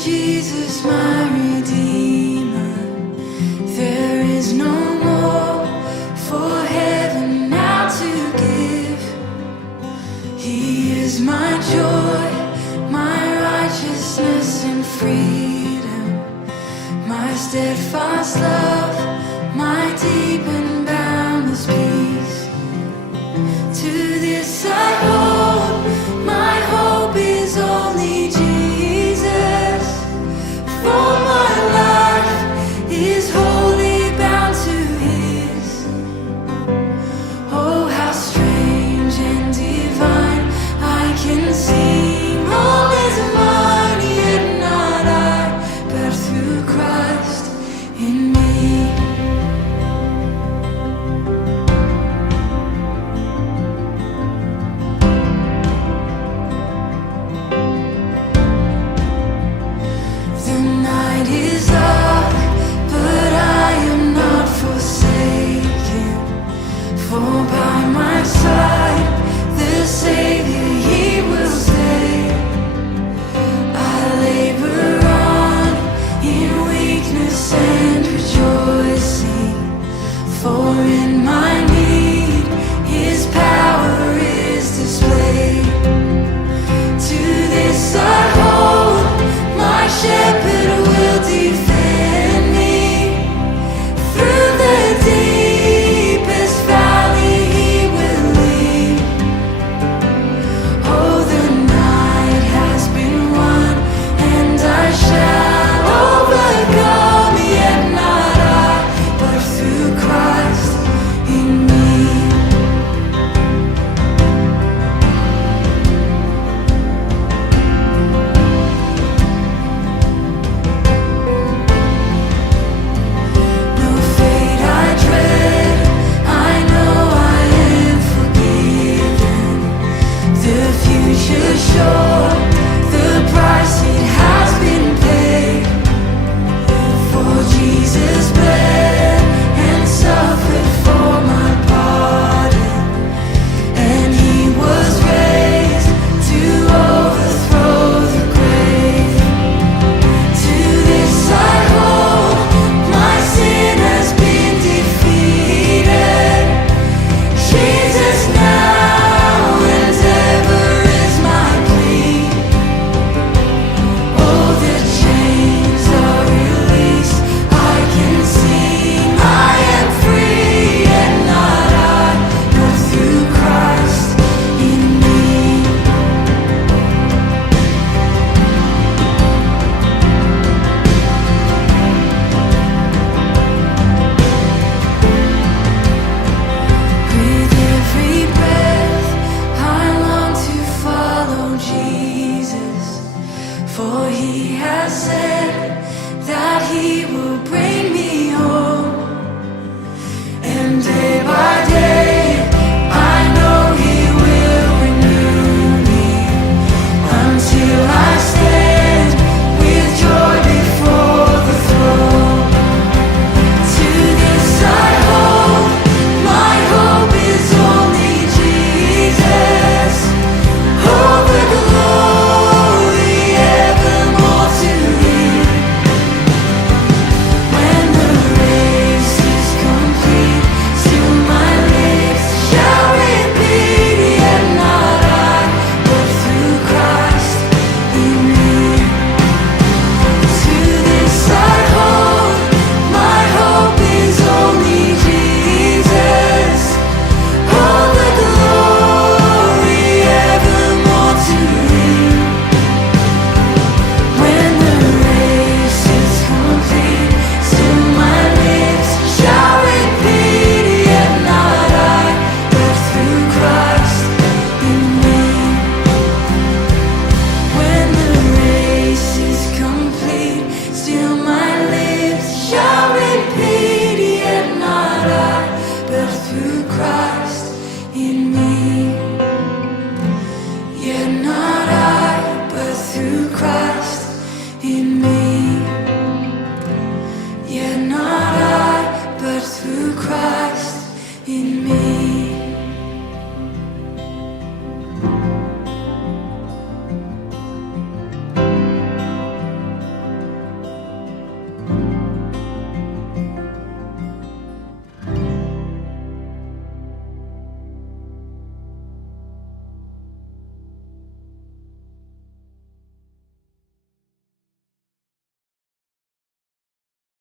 Jesus, my Redeemer. There is no more for heaven now to give. He is my joy, my righteousness and freedom, my steadfast love, my deep and boundless peace. To this I hold, my hope is only Jesus. For my life is wholly bound to His. Oh, how strange and divine, I can sing all is mine, yet not I, but through Christ in me. The night is dark, but I am not forsaken. For by my side, the Savior, He will stay. I labor on in weakness and rejoicing, for in my need, His power is displayed. To this I hold, my shepherd will defend me. Through the deepest valley He will lead. Oh, the night has been won, and I shall overcome, yet not I, but through Christ in me. No fate I dread, I know I am forgiven. The future sure, the price it has been paid. For Jesus bled and suffered for my pardon, and He was raised to overthrow the grave. To this I hold, my sin has been defeated. Jesus now and ever is my plea. Oh, the chains are released, I can sing, I am free, and not I, but through Christ in me. With every breath, I long to follow Jesus, for He has said that He will bring me home. And day by day, I know He will renew me, until I stand with joy before the throne. To this I hold, my hope is only Jesus. Oh, the glory evermore to Him. When the race is complete, still my lips shall repeat, yet not I, but through Christ in me. To this I hold, my hope is only Jesus. Oh, the glory evermore to Him. When the race is complete, still my lips shall repeat, yet not I, but through Christ in me. When the race is complete, still my lips shall repeat, yet not I, but through Christ in me. Yet not I, but through Christ in me.